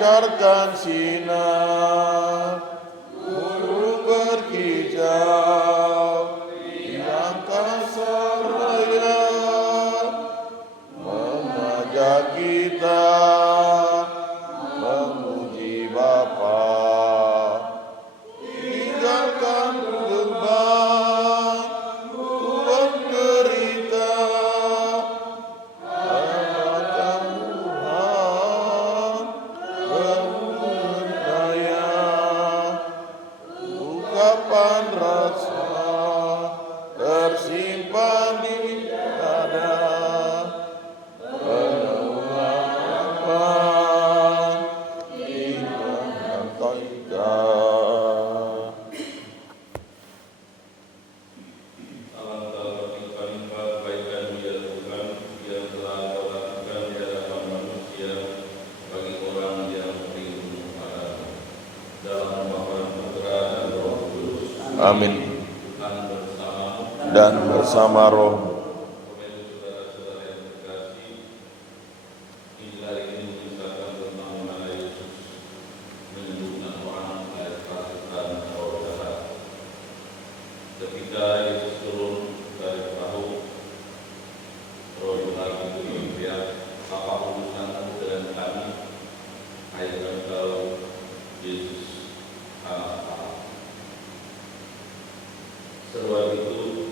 memancarkan sinar, burung berkicau di angkasa raya, mengajak kita memuji Bapa. Tinggalkan beban, tuang derita, harapkan Tuhan penuh daya. Ungkapan rasa tersimpan di dada, penuh harapan indah kita. Amin. Dan bersama roh. Ketika Yesus turun dari perahu, roh lagi itu berteriak, apa urusanmu dengan kami? Hai engkau Yesus anak Allah. Seruan itu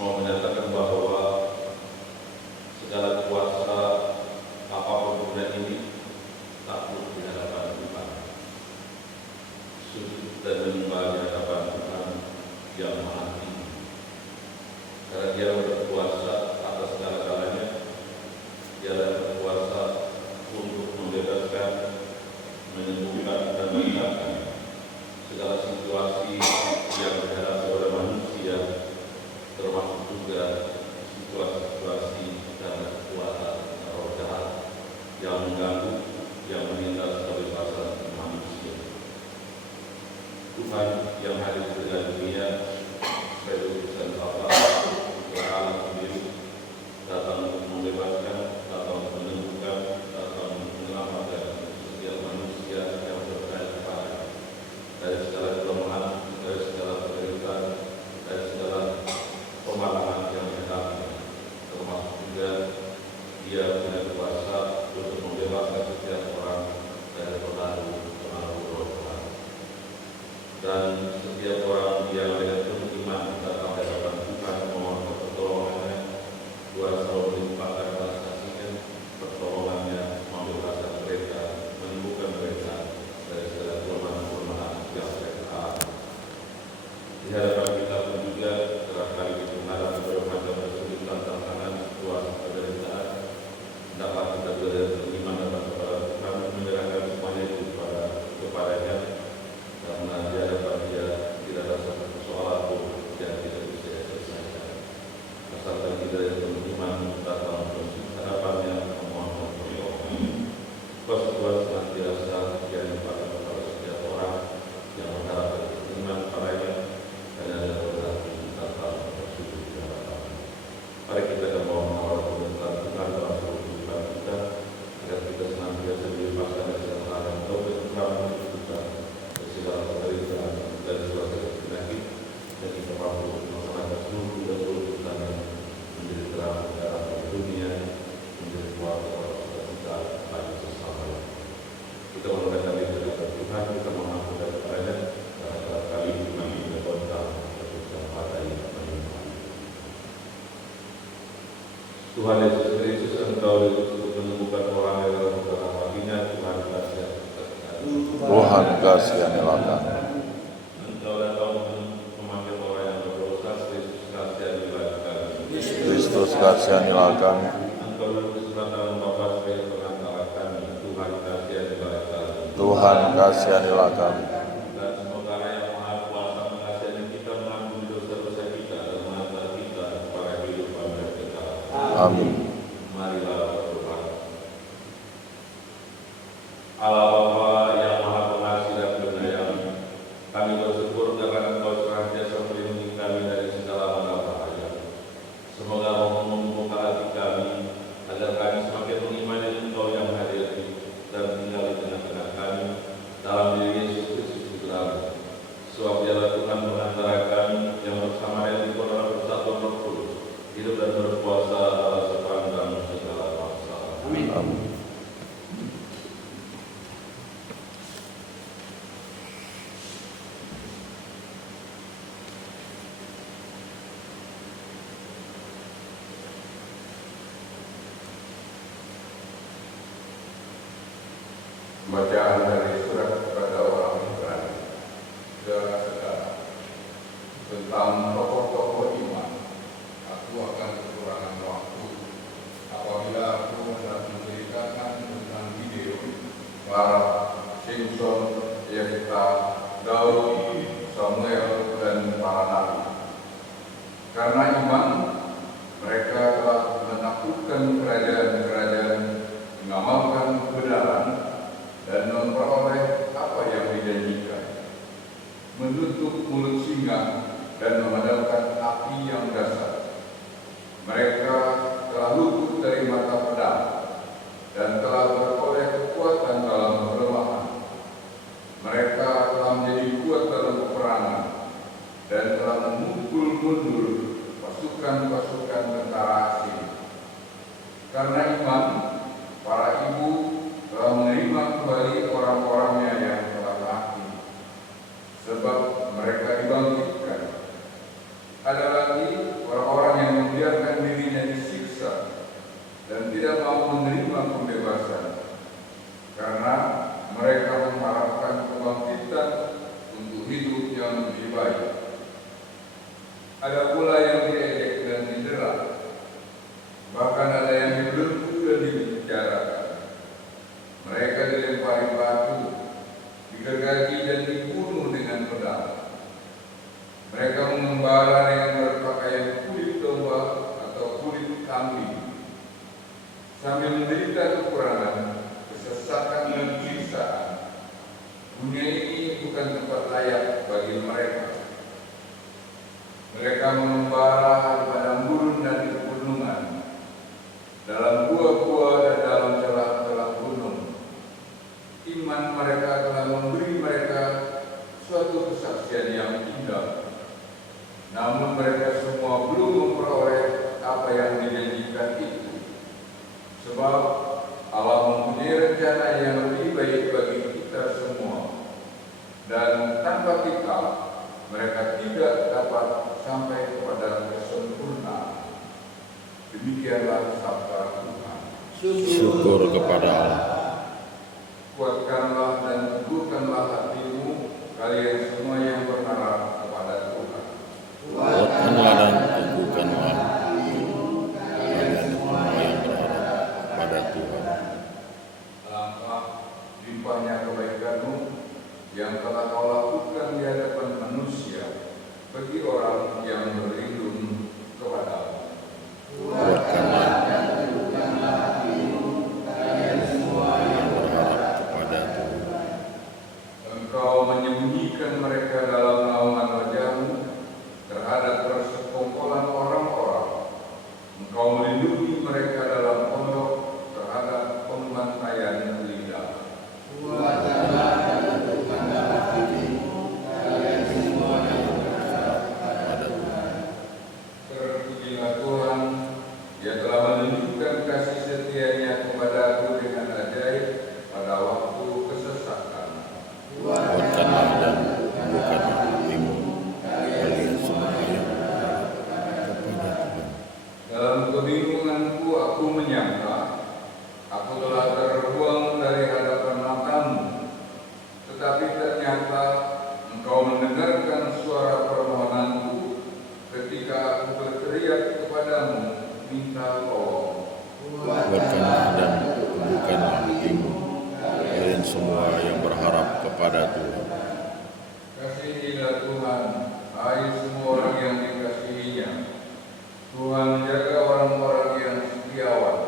mau menyatakan bahwa segala kuasa apapun dunia ini takut di hadapan Tuhan, sujud dan menyembah di hadapan Tuhan yang Maha Tinggi, karena Dia berkuasa atas segala-galanya. Dia berkuasa untuk membebaskan, menyembuhkan dan meninggalkan segala situasi yang dihadapi oleh manusia, termasuk juga situasi-situasi dan kekuatan roh jahat yang mengganggu, yang menindas kebebasan manusia. Tuhan yang hadir di tengah dunia sebagai utusan Allah, utusan Allah sendiri, datang untuk membebaskan, datang untuk menyembuhkan, datang untuk menyelamatkan setiap manusia yang percaya kepada dari segala kelemahan, dari segala penderitaan, dari segala pemalangan yang dihadapi, termasuk juga Dia punya kuasa untuk membebaskan setiap orang dari pengaruh roh jahat. Dan setiap orang yang dengan penuh iman datang ke hadapan Tuhan memohon pertolongannya, Tuhan selalu melimpahkan belas kasih-Nya, pertolongannya membebaskan mereka, menyembuhkan mereka dari segala kelemahan-kelemahan yang mereka alami. Di hadapan kita pun juga kerap kali kita menghadapi berbagai macam kesulitan, tantangan, situasi penderitaan. Dapat kita juga beriman datang kepada Tuhan, menyerahkan semuanya itu kepadanya, karena di hadapan Dia tidak ada satu persoalan pun yang tidak bisa selesaikan. Asalkan kita yang beriman datang ke hadapan-Nya memohon pertolongan. Kuasa Tuhan senantiasa yang dipakai kepada setiap orang yang mengharapkan iman padanya, dan ada berarti datang bersujud di hadapan. Mari kita akan mohon awal pemerintahan Tuhan dalam seluruh kehidupan kita, agar kita senantiasa dibebaskan dari segala hal yang dosa kekurangan kita, dari segala penderitaan dan segala penyakit, dan kita mampu melaksanakan seluruh tugas yang menjadi terang dalam dunia, menjadi keluarga kita bagi sesama. Kita mengucapkan diri kepada Tuhan, kita mengampuni kepadanya, karena kali ini kami berdoa kepada pada yang menyembah. Tuhan Yesus Kristus, Engkau diutus untuk menyembuhkan orang yang dalam keadaan hatinya. Tuhan kasihanilah kami. Engkau datang memanggil orang yang berdosa. Kristus kasihanilah kami. Engkau duduk sebelah kanan Bapa sebagai perantara kami. Tuhan kasihanilah kami. Tuhan kasihanilah kami. Dan semoga yang Maha Kuasa mengasihi kita, mengampuni dosa-dosa kita, dan mengantar kita kepada kehidupan yang kekal. Amin. Marilah berdoa. Allah Bapa yang Maha Pengasih dan Penyayang, kami bersyukur karena Engkau senantiasa melindungi kami dari segala mara bahaya. Semoga membuka hati kami agar kami semakin mengimani Engkau yang hadir dan tinggal di tengah Amin. Amin. Bacaan dari surat kepada orang Ibrani. Saudara-saudara, tentang tokoh-tokoh iman, aku akan kekurangan waktu apabila aku hendak menceritakan tentang video para Simpson, Yefta, Daud, Samuel, dan para nabi. Karena iman, mereka telah menaklukkan kerajaan-kerajaan, mengamalkan kebenaran, dan memperoleh apa yang dijanjikan, menutup mulut singa dan memadamkan api yang dahsyat. Mereka telah luput dari mata pedang dan telah beroleh kekuatan dalam kelemahan. Mereka telah menjadi kuat dalam peperangan dan telah memukul mundur pasukan-pasukan tentara asing. Karena iman, para ibu telah menerima kembali orang-orangnya yang telah mati, sebab mereka dibangkitkan. Ada lagi orang-orang yang membiarkan dirinya disiksa dan tidak mau menerima pembebasan, karena mereka mengharapkan kebangkitan untuk hidup yang lebih baik. Ada pula yang diejek dan didera, bahkan ada yang dibelenggu dan dibicarakan. Mereka dilempari batu, digergaji dan dibunuh dengan pedang. Mereka mengembara dengan berpakaian kulit domba atau kulit kambing, sambil menderita kekurangan, kesesakan dan siksaan. Dunia ini bukan tempat layak bagi mereka. Mereka mengembara di padang gurun dan di pegunungan, dalam gua-gua dan dalam celah-celah gunung. Iman mereka telah memberi mereka suatu kesaksian yang indah. Namun mereka semua belum memperoleh apa yang dijanjikan itu. Sebab Allah mempunyai rencana yang lebih baik bagi kita semua. Dan tanpa kita, mereka tidak dapat sampai kepada kesempurnaan. Demikianlah sabda Tuhan. Syukur kepada Allah. Kuatkanlah dan teguhkanlah hatimu, kalian semua yang berharap kepada Tuhan. Kuatkanlah dan teguhkanlah kalian semua yang berharap pada Tuhan. Alangkah limpahnya kebaikanmu yang telah kau lakukan di hadapan manusia bagi orang yang berlindung kepadamu. Kuatkanlah kalian semua yang berharap kepada Tuhan. Engkau menyembunyikan mereka dalam naungan wajahmu terhadap persekongkolan orang-orang. Engkau melindungi mereka dalam pondok terhadap pembantaian lidah. Terpujilah Tuhan, Dia telah menunjukkan kasih setia-Nya kepadaku dengan ajaib pada waktu kesesakan. Kuatkanlah dan teguhkanlah hatimu, kalian semua yang berharap kepada Tuhan. Dalam kebingunganku aku menyangka, aku telah terbuang dari hadapan matamu. Tetapi ternyata Engkau mendengarkan suara permohonanku ketika aku berteriak kepadamu, minta tolong. Kuatkanlah dan teguhkanlah hatimu, kalian semua yang berharap kepada Tuhan. Kasihilah Tuhan, hai semua orang yang dikasihinya. Tuhan menjaga orang-orang yang setiawan,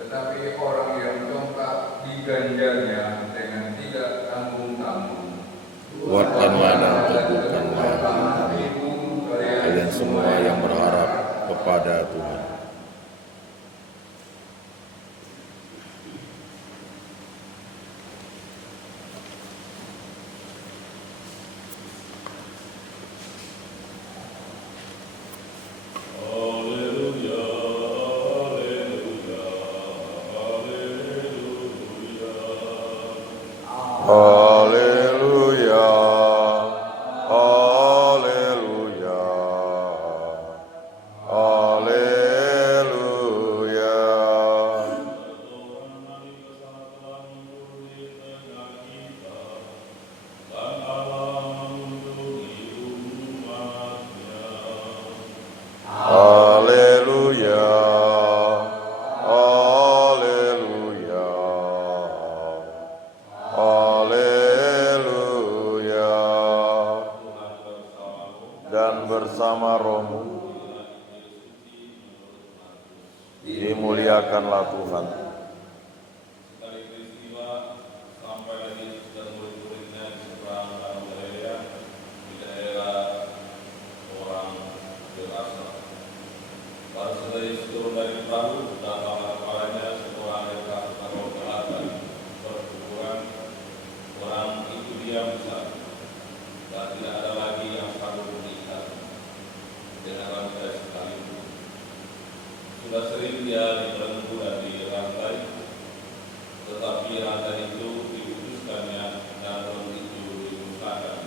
tetapi orang yang congkak diganjarnya dengan tidak tanggung-tanggung. Kuatkanlah dan teguhkanlah kalian semua yang berharap kepada Tuhan. Haleluya, haleluya, Haleluya, haleluya, haleluya. Haleluya, haleluya, haleluya. Dan bersama rohmu dimuliakanlah Tuhan. Sekali peristiwa sampai Yesus dan murid-muridnya di seberang Danau Galilea di daerah orang Gerasa. Lalu setelah Yesus turun dari perahu, datanglah kepadanya seorang yang kerasukan roh jahat dan berkuburan. Orang itu diam di sana, dan tidak ada lagi yang sanggup mengikat dengan rantai sekalipun. Sudah sering dia dibelenggu dan dirantai, tetapi rantai itu diputuskannya dan belum itu dimusnahkan,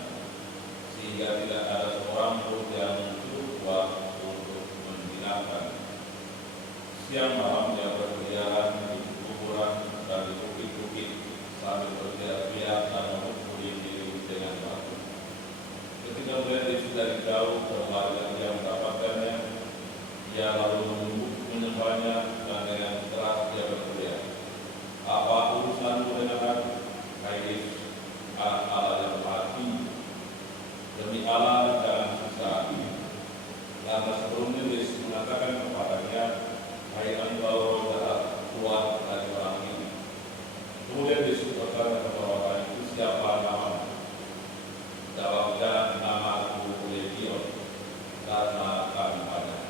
sehingga tidak ada seorang pun yang cukup kuat untuk menjinakkan. Siang malam dia berkeliaran di kuburan dan di bukit-bukit sambil berteriak-teriak dan memukuli diri dengan batu. Ketika melihat Yesus dari jauh kembali dan dia mendapatkannya, dia lalu menyembahnya dan dengan keras dia berteriak, "Apa urusanmu dengan aku, hai Yesus, Anak Allah yang Maha Tinggi? Demi Allah jangan siksa aku." Karena sebelumnya Yesus mengatakan kepadanya, "Hai engkau roh jahat, keluar dari orang ini." Kemudian Yesus berkata kepada orang itu, "Siapa namamu?" Jawabnya, "Namaku Legion, karena kami banyak."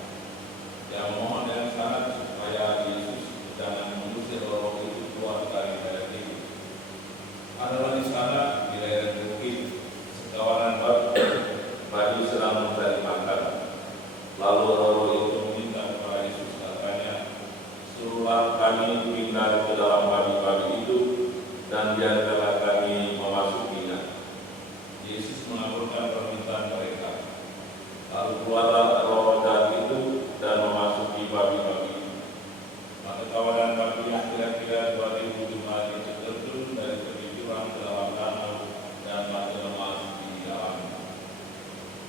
Yang mohon yang sangat supaya Yesus jangan mengusir roh itu keluar dari daerah itu. Adalah di sana di daerah bukit, sekawanan baju sedang mencari makan. Lalu roh itu meminta kepada Yesus, katanya, "Suruhlah kami pindah ke dalam babi-babi itu dan biarkanlah kami memasukinya." Yesus mengabulkan permintaan mereka. Lalu keluarlah roh jahat itu dan memasuki babi-babi itu. Maka kawanan babi yang kira-kira 2.000 jumlah itu terjun dari tepi jurang ke dalam danau dan lemas di dalamnya.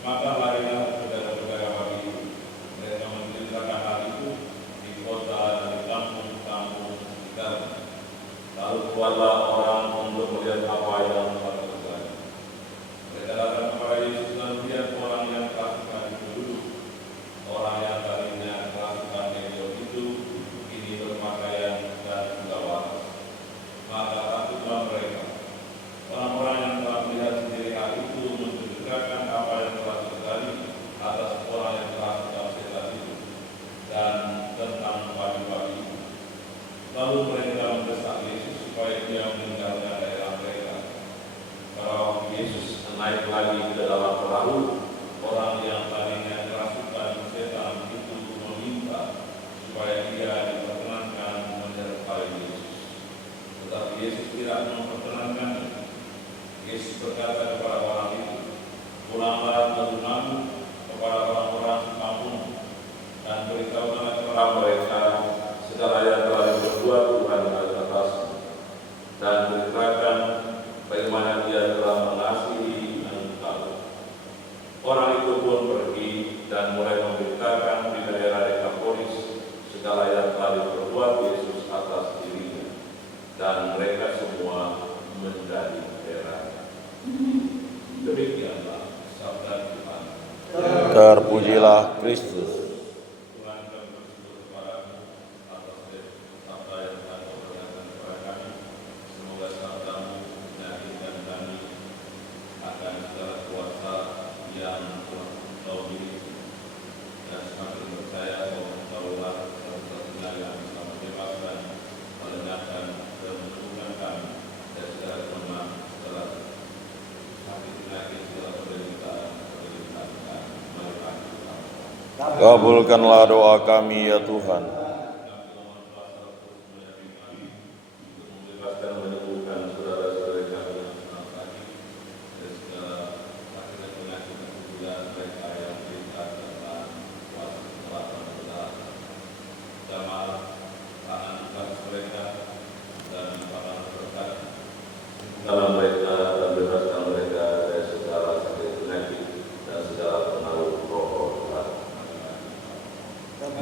Maka larilah saudara-saudara babi itu. Mereka menceritakan hal itu di kota dan di kampung-kampung sekitarnya. Lalu keluarlah orang untuk melihat apa yang telah terjadi. Mereka datang kepada Yesus dan melihat orang yang kerasukan itu duduk. Orang yang tadinya kerasukan Legion itu kini berpakaian dan juga waras. Maka takutlah mereka. Orang-orang yang telah melihat sendiri hal itu menceritakan apa yang telah terjadi atas orang yang kerasukan setan itu dan tentang babi-babi itu. Lalu mereka mendesak Yesus supaya dia meninggalkan daerah mereka. Pada waktu Yesus naik lagi ke dalam perahu, orang yang tadinya kerasukan setan itu meminta supaya dia diperkenankan menyertai Yesus. Tetapi Yesus tidak memperkenankannya. Yesus berkata kepada orang itu, "Pulanglah ke rumahmu kepada orang-orang sekampung dan beritahukanlah kepada mereka segala yang telah diperbuat Tuhan atasmu, dan beritakan bagaimana Dia telah mengasihi engkau." Orang itu pun pergi dan mulai memberitakan di daerah Dekapolis segala yang telah diperbuat Yesus atas dirinya, dan mereka semua menjadi heran. Demikianlah sabda Tuhan. Terpujilah Kristus. Tuhan kami bersyukur kepadamu atas sabda yang telah kau berikan kepada kami. Semoga sabdamu meyakinkan kami akan segala kuasa yang telah kau miliki, dan semakin percaya bahwa Kaulah satu-satunya yang bisa membebaskan, melenyapkan, dan menemukan kami dari segala kelemahan, segala sakit penyakit, segala penderitaan kami. Mari kami berdoa. Kabulkanlah doa kami ya Tuhan. Membebaskan, menyembuhkan saudara-saudara kami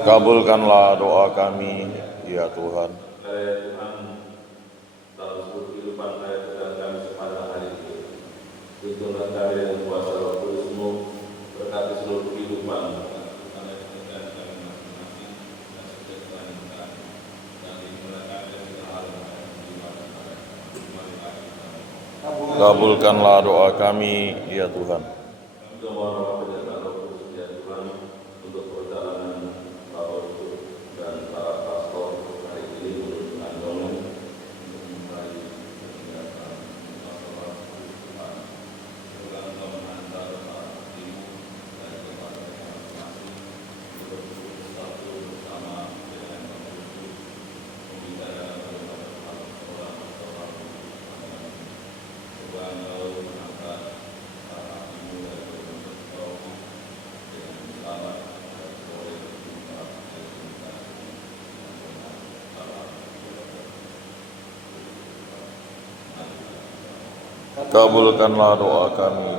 Kabulkanlah doa kami, ya Tuhan. Karya Tuhan dalam seluruh kehidupan kami sedang kami sepanjang hari ini. Tuntunlah kami dengan kuasa Roh Kudus-Mu, berkati seluruh kehidupan Kabulkanlah doa kami, ya Tuhan. Mohon Roh penyertaan Roh Kudus ya Tuhan untuk perjalanan Bapak Ibu dan para pastor hari ini menuju Andongan untuk memulai kegiatan masalah kehidupan serta mengantar para ibu dan kepada masing-masing untuk bersatu bersama dengan Bapak Ibu membicarakan tentang masalah Tuhan lalu mengangkat para ibu dan Kabulkanlah doa kami.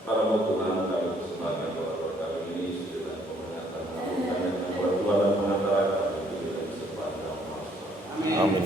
para Tuhan kami persembahkan doa kami ini dengan peringatan dan bantuan dan pengantaran kami dengan sepanjang masa. Amin.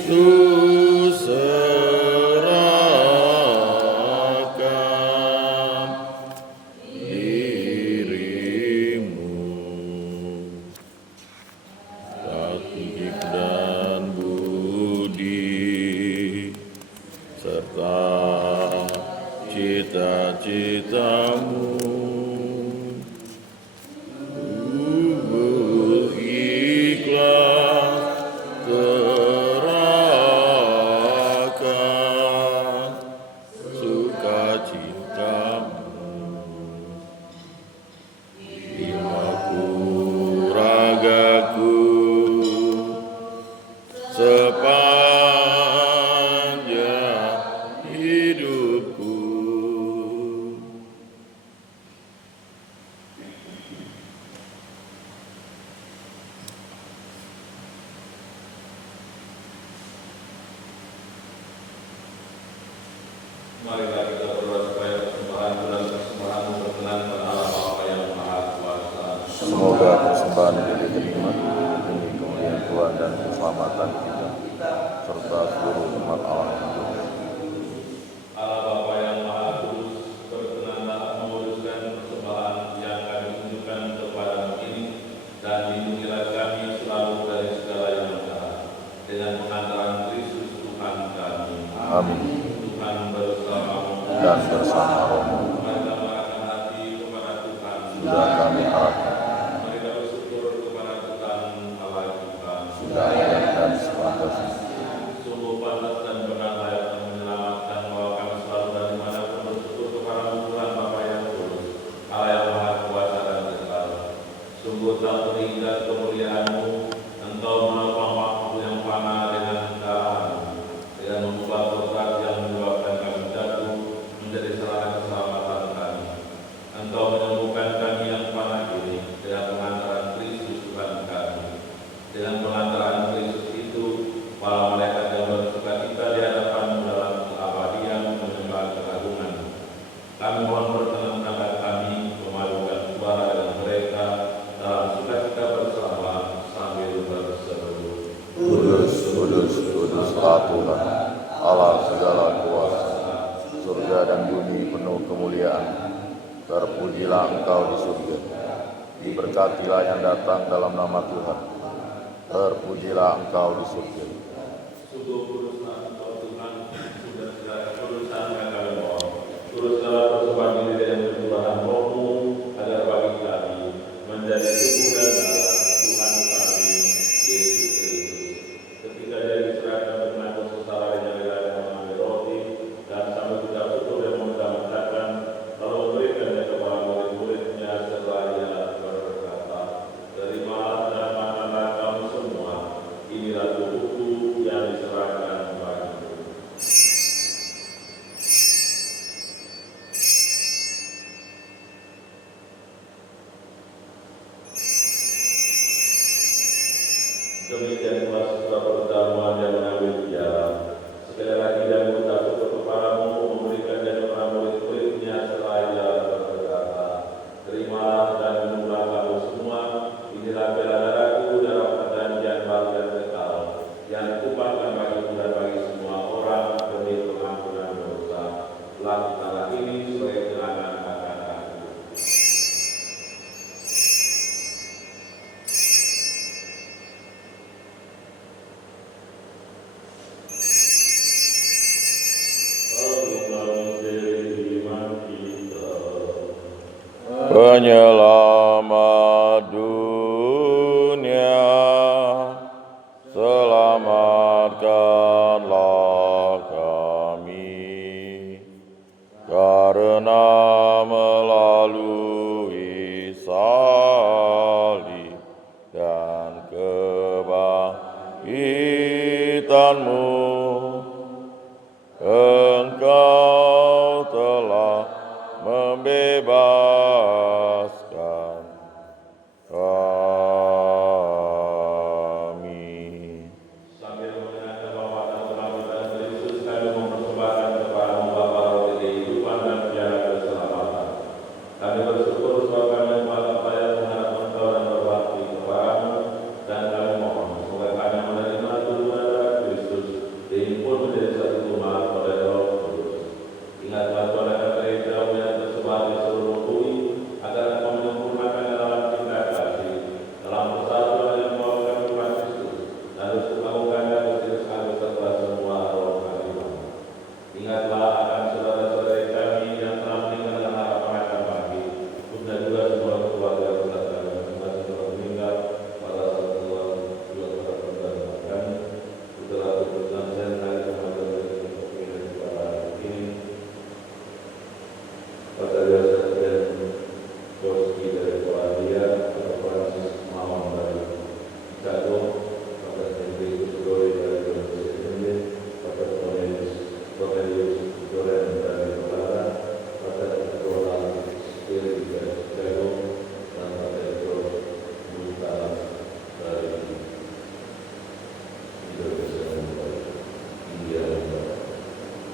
Kristus serahkan dirimu, taktik dan budi serta cita-citamu. Sepanjang hidupku. Marilah kita berdoa supaya persembahan dan persembahan berkenan pada Allah Bapa yang Maha Kuasa. Semoga persembahan ini diterima demi kemuliaan Tuhan dan keselamatan kita serta seluruh umat Allah yang hidup. Allah Bapa yang Maha Kudus, berkenanlah menguruskan persembahan yang kami tunjukkan kepadamu ini dan lindungilah kami selalu dari segala yang jahat dengan pengantaran Kristus Tuhan kami. Amin. Tuhan bersamamu Dan bersama Romo Marilah merahkan hati kepada Tuhan. sudah kami harapkan, Marilah bersyukur kepada Tuhan Allah kita. sudah layak dan sepantasnya. Sungguh pantas dan benar layak dan menyelamatkan bahwa kami selalu dan dimanapun bersyukur kepada Tuhan Bapa yang kudus, Allah yang Maha Kuasa dan Kekal. Sungguh tak terindah kemuliaan-Mu, Engkau menopang waktu yang fana dengan kekalahan-Mu, dengan mengubah kodrat yang menyebabkan kami jatuh menjadi sarana keselamatan kami. Engkau menyembuhkan kami yang fana ini dengan pengantaran Kristus Tuhan kami. Dengan pengantaran Kristus itu, para malaikat yang bersukacita di hadapan-Mu dalam keabadian menyembah keagungan. Kami mohon perkenankanlah kami memadukan suara dengan mereka dalam sukacita bersama sambil berseru. Kudus, kudus, kuduslah Tuhan, Allah segala kuasa. Surga dan bumi penuh kemuliaan. Terpujilah Engkau di surga. Diberkatilah yang datang dalam nama Tuhan. Terpujilah Engkau di surga. Sungguh kuduslah Engkau Tuhan, sudah segala kekudusan yang kami mohon. Kuduslah persembahan diri dan persembahan Roh-Mu agar bagi kami menjadi tubuh dan darah Tuhan kami Yesus Kristus. Ketika Dia diserahkan dengan sengsara dengan rela mengambil roti dan sambil mengucap syukur dan mengucapkan lalu memberikannya kepada murid-muridnya serta Ia berkata, terimalah dan makanlah kamu semua, inilah tubuhku Lakukanlah ini sesuai dengan kata-kata. Penyelamat dunia, selamatkanlah kami, karena melalui salib dan kebangkitan-Mu, Engkau telah membebaskan kami. Sambil mengenang bahwa dan kebangkitan Kristus, kami mempersembahkan kepada-Mu Bapa roti kehidupan dan piala keselamatan. Kami bersyukur sebab kami telah percaya menghadap Engkau dan berbakti kepada-Mu, dan kami mohon semoga kami menerima tubuh dan darah Kristus dihimpun menjadi satu tubuh oleh Roh Kudus. Ingatlah Tuhan akan gereja-Mu yang tersebar di seluruh bumi, agar Engkau menyempurnakan dalam cinta kasih, dalam persatuan yang membawakan Tuhan Kristus, dan terus melakukannya bersih beserta semua roh beriman. Ingatlah akan saudara-saudari kami yang telah meninggal dengan harapan akan bangkit, dan juga semua keluarga besar kami yang masih telah meninggal pada saat Tuhan juga telah meninggalkan kami. Setelah keputusan saya dari kepada ini, pada dasar dan Boski dari Polandia, pada Francis Mawang dari Chicago, pada Henry Kusudori dari Indonesia, pada Cornelius Doren dari Belanda, pada Roland Spiri dari Chicago, dan pada George Butaras dari Indonesia dan India.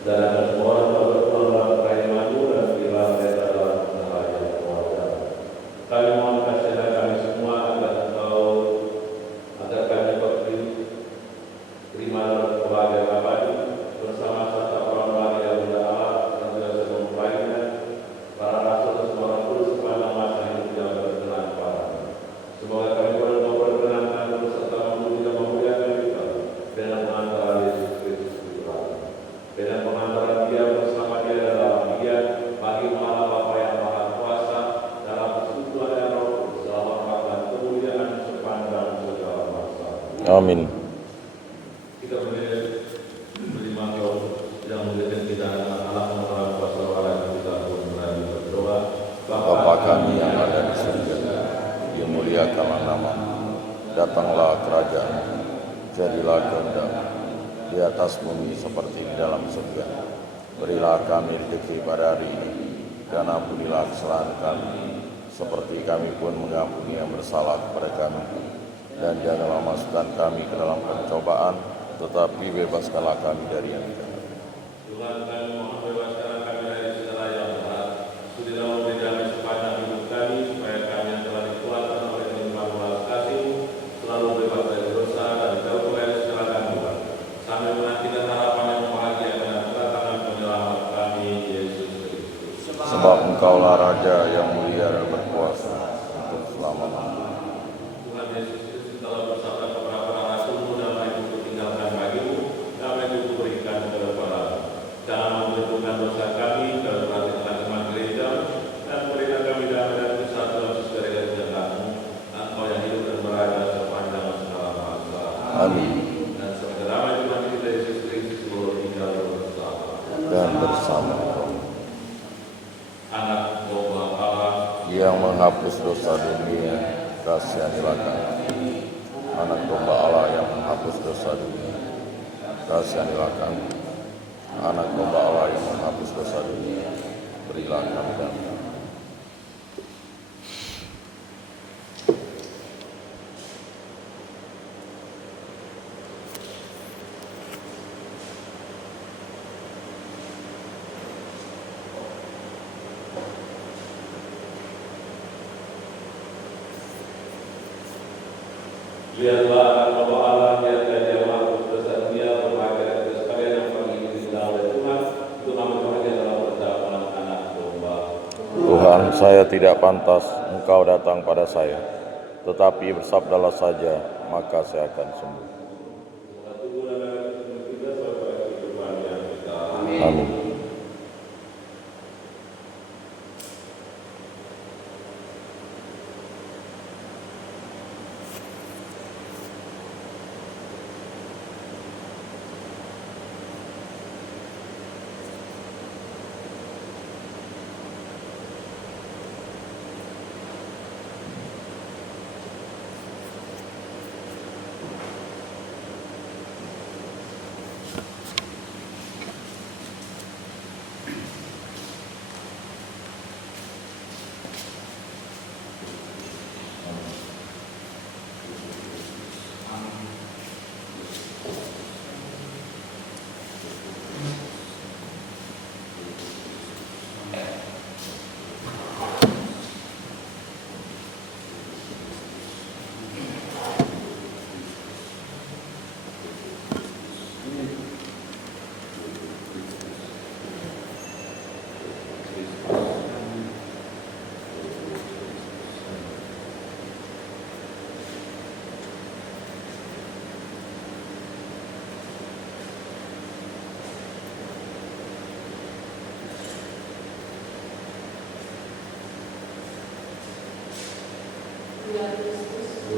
Dan akan semua orang yang berpulang dalam kerajaan maju dan bila mereka dalam penelayan keluarga. Kami mohon kasihan kami semua agar kami terima dalam keluarga abadi bersama serta orang-orang yang mulia Allah dan juga seluruh lainnya, para rasul dan semua orang kudus sepanjang masa hidup yang berkenan kepada-Mu. Semoga kami boleh memperkenankan serta memuji dan memuliakan kita dengan pengantaran Yesus Kristus di Tuhan. Dengan pengantaran Dia bersama Dia dalam Dia, bagi Allah Bapa yang Maha Kuasa, dalam persekutuan yang Roh Kudus, dalam hormat dan kemuliaan sepanjang segala masa. Amin. Kita menerima Roh yang memberikan kita dengan Allah menolong kuasa Allah yang kita pun berani berdoa. Bapa kami yang ada di surga, dimuliakanlah nama-Mu, datanglah kerajaan-Mu, jadilah kehendak-Mu di atas bumi seperti di dalam surga. Berilah kami rezeki pada hari ini, dan ampunilah kesalahan kami, seperti kami pun mengampuni yang bersalah kepada kami. Dan janganlah masukkan kami ke dalam pencobaan, tetapi bebaskanlah kami dari yang jahat. Tuhan, kami mohon bebaskan kami dari segala yang jahat. Sudilah memberi damai sepanjang hidup kami, supaya kami yang telah dikuatkan oleh limpahan belas kasih-Mu selalu bebas dari dosa dan jauh dari segala gangguan, sambil menantikan harapan yang membahagiakan dan kedatangan penyelamat kami, Yesus Kristus. Sebab Engkaulah Raja yang mulia dan berkuasa untuk selama-lamanya. Tuhan Yesus Kristus telah bersabda kepada para rasul-Mu, damai-Ku kutinggalkan bagi-Mu, damai-Ku kuberikan kepadamu. Jangan memperhitungkan dosa kami, dan perhatikan iman gereja, dan berikan kami damai dan kesatuan sesuai dengan kehendak-Mu, Engkau yang hidup dan berada sepanjang segala masa. Amin. Dan semoga damai Tuhan kita Yesus Kristus seluruh tinggal bersama. Dan bersama Engkau, Anak domba Allah yang menghapus dosa dunia, kasihanilah kami. Anak domba Allah yang menghapus dosa dunia, kasihanilah kami. Anak domba Allah yang menghapus dosa dunia, berilah kami damai. Lihatlah anak domba Allah, lihatlah Dia menghapus dosa dunia, berbahagia sekalian yang pagi ini diundang oleh Tuhan untuk mengambil bahagian dalam Tuhan, saya tidak pantas Engkau datang pada saya, tetapi bersabdalah saja, maka saya akan sembuh. Amin.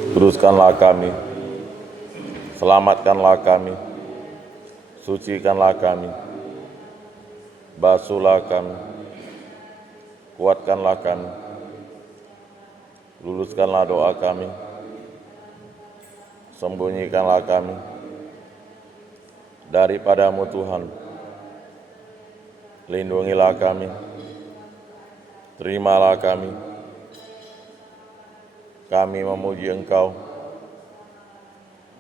Teruskanlah kami, selamatkanlah kami, sucikanlah kami, basuhlah kami, kuatkanlah kami, luluskanlah doa kami, sembunyikanlah kami daripadamu Tuhan, lindungilah kami, terimalah kami memuji Engkau.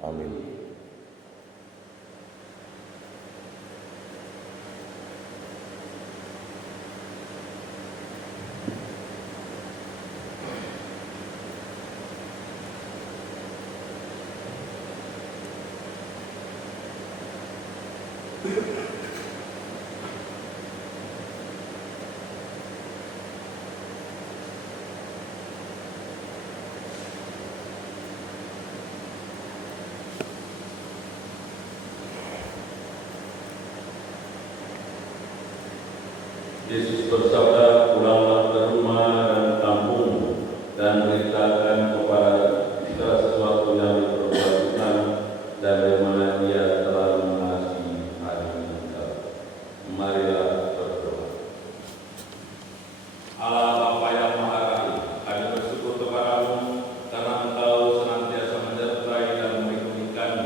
Amin. Yesus bersabda, pulanglah ke rumah dan kampung dan beritakan kepada segala sesuatu yang diperbuat Tuhan dan bagaimana Ia telah mengasihi hari kita. Marilah berdoa. Allah Bapa yang Maha Rahim, kami bersyukur kepadamu karena Engkau senantiasa menyertai dan melindungi kami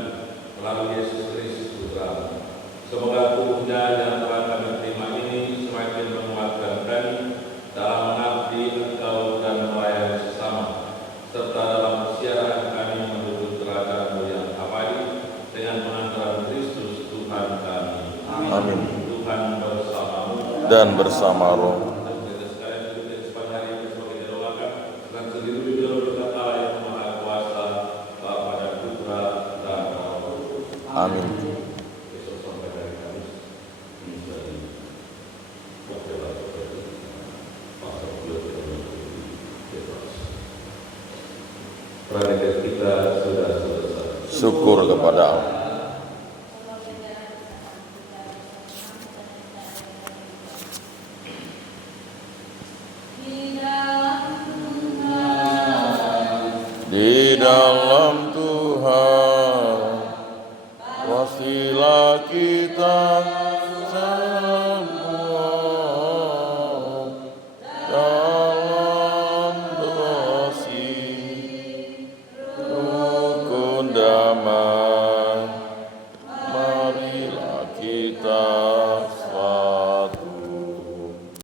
melalui Yesus Kristus Putra-Mu. Semoga tubuhnya yang telah kami terima ini semakin menguatkan kami dalam mengabdi Engkau dan melayani sesama, serta dalam persiapan kami menuju kerajaan-Mu yang abadi dengan pengantaran Kristus Tuhan kami. Amin. Tuhan bersamamu Dan bersama roh. Kita sekalian duduk di sepanjang hari ini sebagai didoakan dengan sendiri dalam berkat Allah yang Maha Kuasa, Bapa dan Putra dan Roh Kudus. Amin. Besok sampai hari Kamis menjadi wakil seperti pasal 2 bebas. Pernikahan kita sudah selesai. Syukur kepada Allah. Di dalam